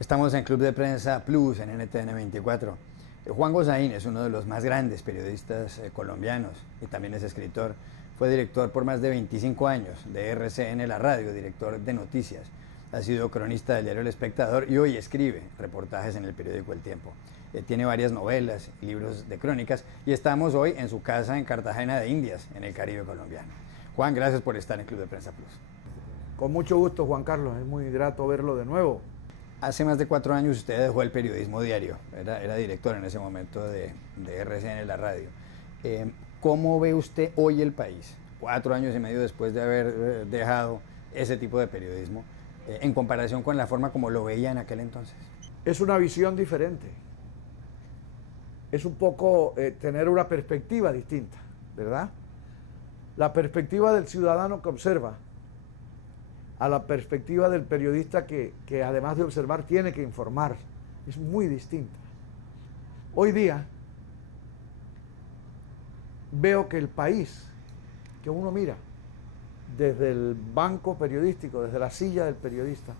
Estamos en Club de Prensa Plus en NTN 24. Juan Gozaín es uno de los más grandes periodistas colombianos y también es escritor. Fue director por más de 25 años de RCN La Radio, director de noticias. Ha sido cronista del diario El Espectador y hoy escribe reportajes en el periódico El Tiempo. Tiene varias novelas y libros de crónicas y estamos hoy en su casa en Cartagena de Indias, en el Caribe colombiano. Juan, gracias por estar en Club de Prensa Plus. Con mucho gusto, Juan Carlos, es muy grato verlo de nuevo. Hace más de 4 años usted dejó el periodismo diario, era director en ese momento de RCN La Radio. ¿Cómo ve usted hoy el país, 4 años y medio después de haber dejado ese tipo de periodismo, en comparación con la forma como lo veía en aquel entonces? Es una visión diferente, es un poco tener una perspectiva distinta, ¿verdad? La perspectiva del ciudadano que observa a la perspectiva del periodista que además de observar tiene que informar, es muy distinta. Hoy día veo que el país que uno mira desde el banco periodístico, desde la silla del periodista,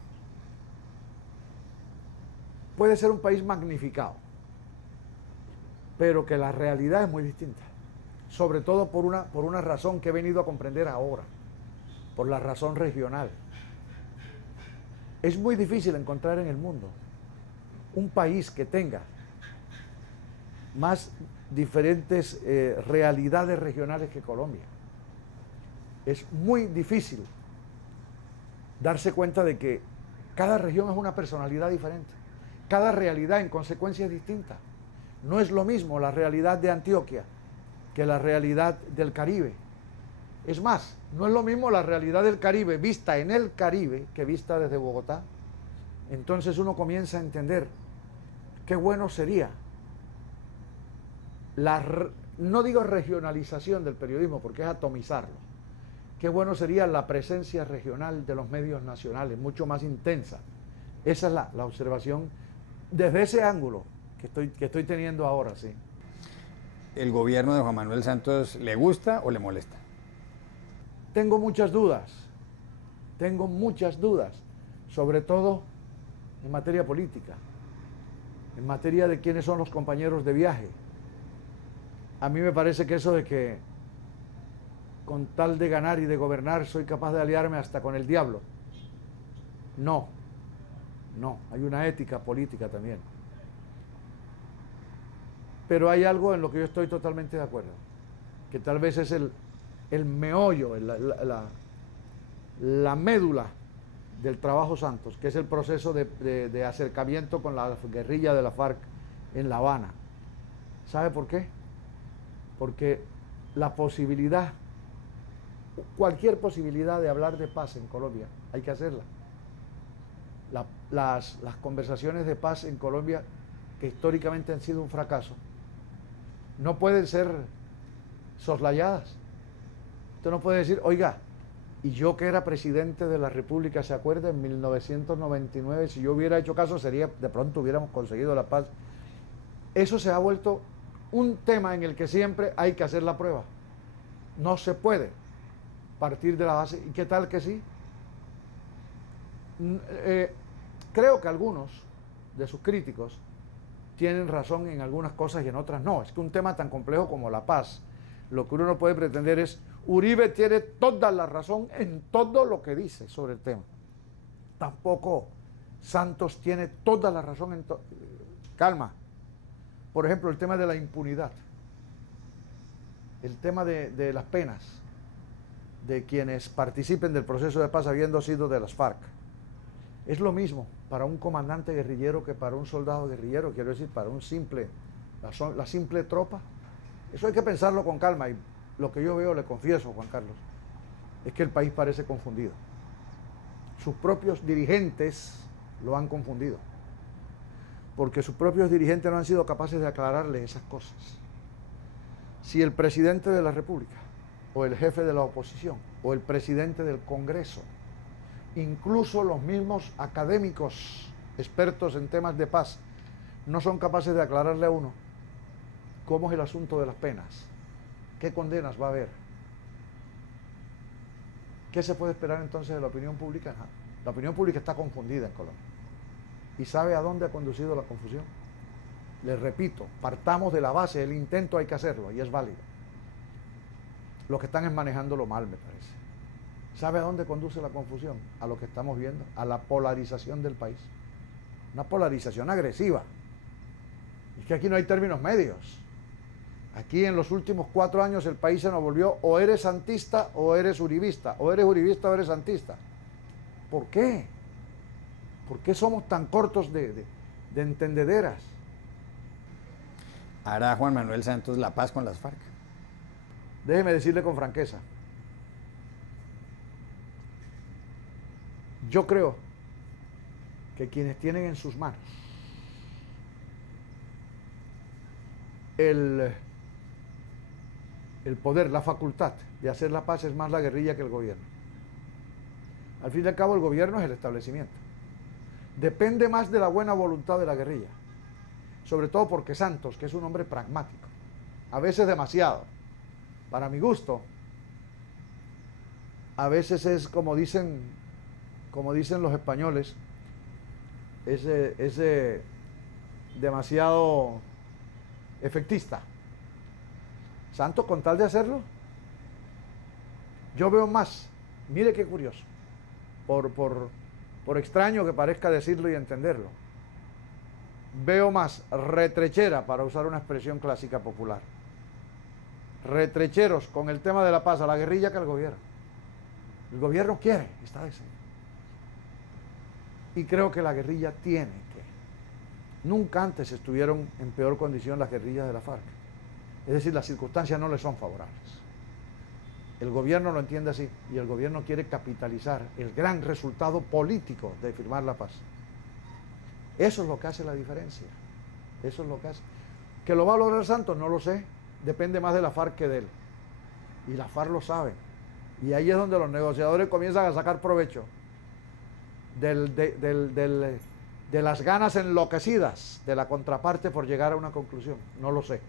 puede ser un país magnificado, pero que la realidad es muy distinta, sobre todo por una razón que he venido a comprender ahora, por la razón regional. Es muy difícil encontrar en el mundo un país que tenga más diferentes realidades regionales que Colombia. Es muy difícil darse cuenta de que cada región es una personalidad diferente. Cada realidad en consecuencia es distinta. No es lo mismo la realidad de Antioquia que la realidad del Caribe. Es más, no es lo mismo la realidad del Caribe vista en el Caribe que vista desde Bogotá. Entonces uno comienza a entender qué bueno sería no digo regionalización del periodismo porque es atomizarlo, qué bueno sería la presencia regional de los medios nacionales, mucho más intensa. Esa es la observación desde ese ángulo que estoy teniendo ahora, sí. ¿El gobierno de Juan Manuel Santos le gusta o le molesta? Tengo muchas dudas, sobre todo en materia política, en materia de quiénes son los compañeros de viaje. A mí me parece que eso de que con tal de ganar y de gobernar soy capaz de aliarme hasta con el diablo, no, hay una ética política también. Pero hay algo en lo que yo estoy totalmente de acuerdo, que tal vez es el meollo, la médula del trabajo Santos, que es el proceso de acercamiento con la guerrilla de la FARC en La Habana. ¿Sabe por qué? Porque la posibilidad, cualquier posibilidad de hablar de paz en Colombia, hay que hacerla. Las conversaciones de paz en Colombia, que históricamente han sido un fracaso, no pueden ser soslayadas. Usted no puede decir, oiga, y yo que era presidente de la República, ¿se acuerda? En 1999, si yo hubiera hecho caso, de pronto hubiéramos conseguido la paz. Eso se ha vuelto un tema en el que siempre hay que hacer la prueba. No se puede partir de la base. ¿Y qué tal que sí? Creo que algunos de sus críticos tienen razón en algunas cosas y en otras no. Es que un tema tan complejo como la paz, lo que uno no puede pretender es, Uribe tiene toda la razón en todo lo que dice sobre el tema. Tampoco Santos tiene toda la razón en todo. Calma. Por ejemplo, el tema de la impunidad, el tema de las penas de quienes participen del proceso de paz habiendo sido de las FARC. Es lo mismo para un comandante guerrillero que para un soldado guerrillero, quiero decir, para la simple tropa. Eso hay que pensarlo con calma y lo que yo veo, le confieso, Juan Carlos, es que el país parece confundido. Sus propios dirigentes lo han confundido, porque sus propios dirigentes no han sido capaces de aclararles esas cosas. Si el presidente de la República, o el jefe de la oposición, o el presidente del Congreso, incluso los mismos académicos expertos en temas de paz, no son capaces de aclararle a uno cómo es el asunto de las penas, qué condenas va a haber, ¿qué se puede esperar entonces de la opinión pública? La opinión pública está confundida en Colombia. ¿Y sabe a dónde ha conducido la confusión? Les repito, partamos de la base, el intento hay que hacerlo y es válido. Lo que están es manejándolo mal, me parece. ¿Sabe a dónde conduce la confusión? A lo que estamos viendo, a la polarización del país. Una polarización agresiva. Es que aquí no hay términos medios. Aquí en los últimos 4 años el país se nos volvió o eres santista o eres uribista, o eres uribista o eres santista. ¿Por qué? ¿Por qué somos tan cortos de entendederas? ¿Hará Juan Manuel Santos la paz con las FARC? Déjeme decirle con franqueza. Yo creo que quienes tienen en sus manos el poder, la facultad de hacer la paz es más la guerrilla que el gobierno. Al fin y al cabo el gobierno es el establecimiento. Depende más de la buena voluntad de la guerrilla. Sobre todo porque Santos, que es un hombre pragmático, a veces demasiado, para mi gusto, a veces es como dicen los españoles, es demasiado efectista. Santos, con tal de hacerlo, yo veo más, mire qué curioso, por extraño que parezca decirlo y entenderlo, veo más retrechera, para usar una expresión clásica popular, retrecheros con el tema de la paz a la guerrilla que al gobierno. El gobierno quiere, está diciendo. Y creo que la guerrilla tiene que. Nunca antes estuvieron en peor condición las guerrillas de la FARC. Es decir, las circunstancias no les son favorables. El gobierno lo entiende así y el gobierno quiere capitalizar el gran resultado político de firmar la paz. Eso es lo que hace la diferencia. Eso es lo que hace. ¿Que lo va a lograr Santos? No lo sé. Depende más de la FARC que de él. Y la FARC lo sabe. Y ahí es donde los negociadores comienzan a sacar provecho de las ganas enloquecidas de la contraparte por llegar a una conclusión. No lo sé.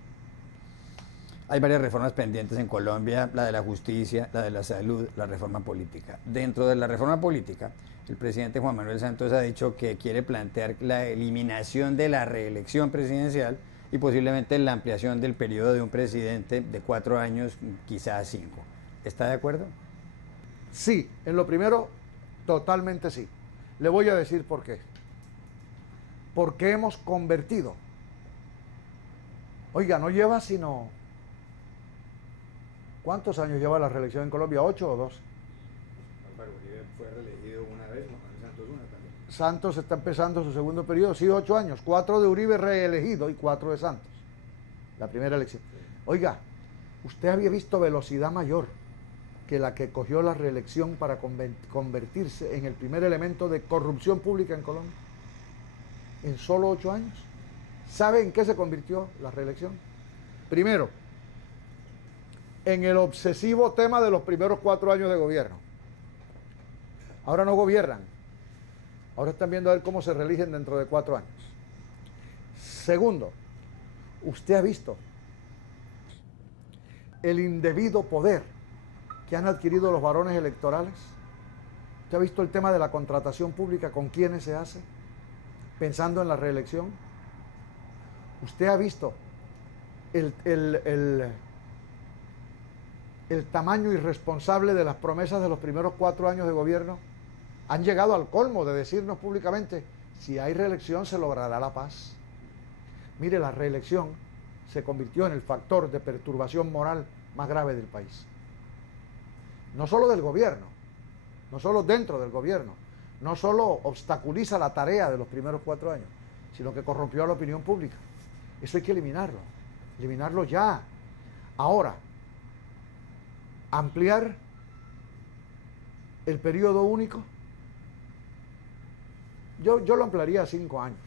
Hay varias reformas pendientes en Colombia, la de la justicia, la de la salud, la reforma política. Dentro de la reforma política, el presidente Juan Manuel Santos ha dicho que quiere plantear la eliminación de la reelección presidencial y posiblemente la ampliación del periodo de un presidente de 4 años, quizás 5. ¿Está de acuerdo? Sí, en lo primero, totalmente sí. Le voy a decir por qué. Porque hemos convertido. Oiga, no lleva sino... ¿Cuántos años lleva la reelección en Colombia? ¿8 o 2? Álvaro Uribe fue reelegido una vez, Juan Manuel Santos una también. Santos está empezando su segundo periodo, sí, 8 años. 4 de Uribe reelegido y 4 de Santos. La primera elección. Sí. Oiga, ¿usted había visto velocidad mayor que la que cogió la reelección para convertirse en el primer elemento de corrupción pública en Colombia? En solo 8 años. ¿Sabe en qué se convirtió la reelección? Primero, en el obsesivo tema de los primeros 4 años de gobierno. Ahora no gobiernan. Ahora están viendo a ver cómo se reeligen dentro de 4 años. Segundo, usted ha visto el indebido poder que han adquirido los varones electorales. ¿Usted ha visto el tema de la contratación pública? ¿Con quiénes se hace? Pensando en la reelección. ¿Usted ha visto el tamaño irresponsable de las promesas de los primeros 4 años de gobierno? Han llegado al colmo de decirnos públicamente, si hay reelección se logrará la paz. Mire, la reelección se convirtió en el factor de perturbación moral más grave del país. No solo del gobierno, no solo dentro del gobierno, no solo obstaculiza la tarea de los primeros 4 años, sino que corrompió a la opinión pública. Eso hay que eliminarlo ya. Ahora, ampliar el periodo único, yo lo ampliaría a 5 años.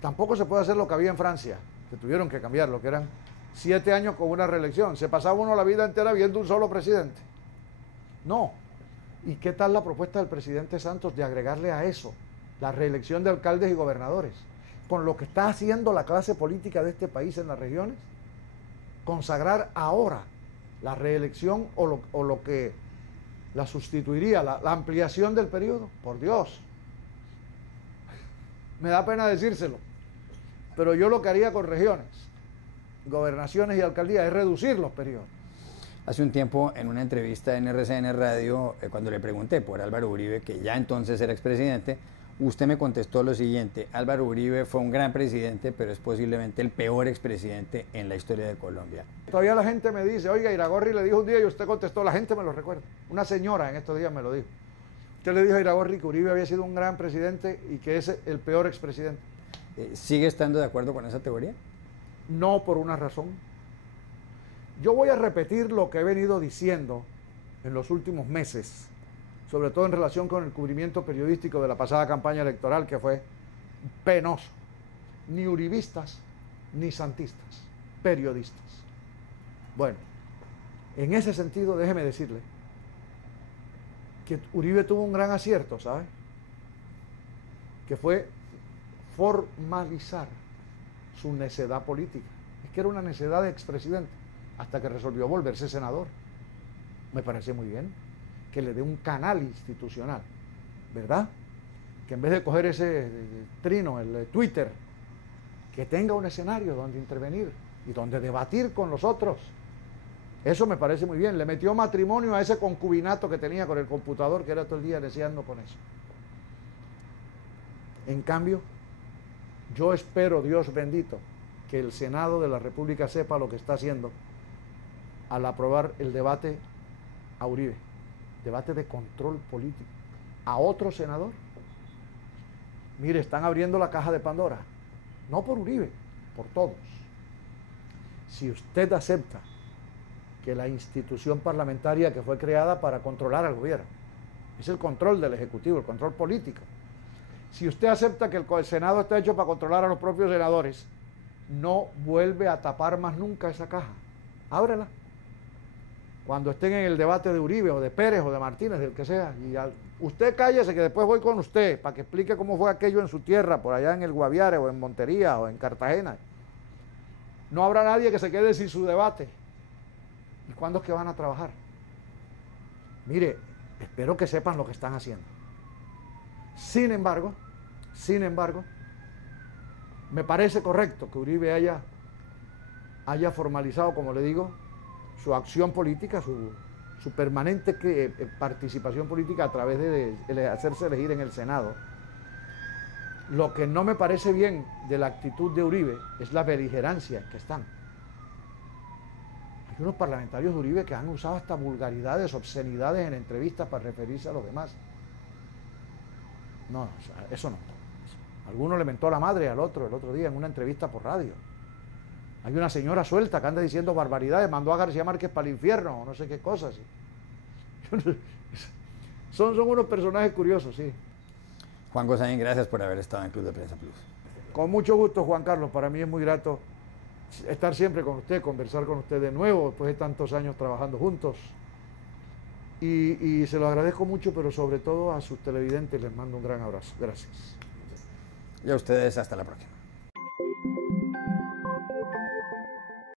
Tampoco se puede hacer lo que había en Francia, que tuvieron que cambiarlo, que eran 7 años con una reelección. Se pasaba uno la vida entera viendo un solo presidente. No. ¿Y qué tal la propuesta del presidente Santos de agregarle a eso la reelección de alcaldes y gobernadores? Con lo que está haciendo la clase política de este país en las regiones, consagrar ahora la reelección o lo que la sustituiría, la ampliación del periodo, por Dios. Me da pena decírselo, pero yo lo que haría con regiones, gobernaciones y alcaldías es reducir los periodos. Hace un tiempo, en una entrevista en RCN Radio, cuando le pregunté por Álvaro Uribe, que ya entonces era expresidente, usted me contestó lo siguiente: Álvaro Uribe fue un gran presidente, pero es posiblemente el peor expresidente en la historia de Colombia. Todavía la gente me dice, oiga, Iragorri le dijo un día y usted contestó, la gente me lo recuerda. Una señora en estos días me lo dijo. Usted le dijo a Iragorri que Uribe había sido un gran presidente y que es el peor expresidente. ¿Sigue estando de acuerdo con esa teoría? No, por una razón. Yo voy a repetir lo que he venido diciendo en los últimos meses, sobre todo en relación con el cubrimiento periodístico de la pasada campaña electoral, que fue penoso. Ni uribistas, ni santistas, periodistas. Bueno, en ese sentido, déjeme decirle que Uribe tuvo un gran acierto, ¿sabe? Que fue formalizar su necedad política. Es que era una necedad de expresidente, hasta que resolvió volverse senador. Me parece muy bien que le dé un canal institucional, ¿verdad? Que en vez de coger ese trino, el Twitter, que tenga un escenario donde intervenir y donde debatir con los otros. Eso me parece muy bien. Le metió matrimonio a ese concubinato que tenía con el computador, que era todo el día deseando con eso. En cambio, yo espero, Dios bendito, que el Senado de la República sepa lo que está haciendo al aprobar el debate a Uribe, debate de control político, a otro senador. Mire, están abriendo la caja de Pandora, no por Uribe, por todos. Si usted acepta que la institución parlamentaria que fue creada para controlar al gobierno, es el control del Ejecutivo, el control político. Si usted acepta que el Senado está hecho para controlar a los propios senadores, no vuelve a tapar más nunca esa caja. Ábrela. Cuando estén en el debate de Uribe o de Pérez o de Martínez, del que sea, usted cállese que después voy con usted para que explique cómo fue aquello en su tierra, por allá en el Guaviare o en Montería o en Cartagena. No habrá nadie que se quede sin su debate. ¿Y cuándo es que van a trabajar? Mire, espero que sepan lo que están haciendo. Sin embargo, me parece correcto que Uribe haya formalizado, como le digo, su acción política, su permanente participación política a través de hacerse elegir en el Senado. Lo que no me parece bien de la actitud de Uribe es la beligerancia que están. Hay unos parlamentarios de Uribe que han usado hasta vulgaridades, obscenidades en entrevistas para referirse a los demás. No, o sea, eso no. Alguno le mentó la madre al otro el otro día en una entrevista por radio. Hay una señora suelta que anda diciendo barbaridades, mandó a García Márquez para el infierno, o no sé qué cosas. Son unos personajes curiosos, sí. Juan Gozaín, gracias por haber estado en Club de Prensa Plus. Con mucho gusto, Juan Carlos. Para mí es muy grato estar siempre con usted, conversar con usted de nuevo, después de tantos años trabajando juntos. Y se lo agradezco mucho, pero sobre todo a sus televidentes les mando un gran abrazo. Gracias. Y a ustedes, hasta la próxima.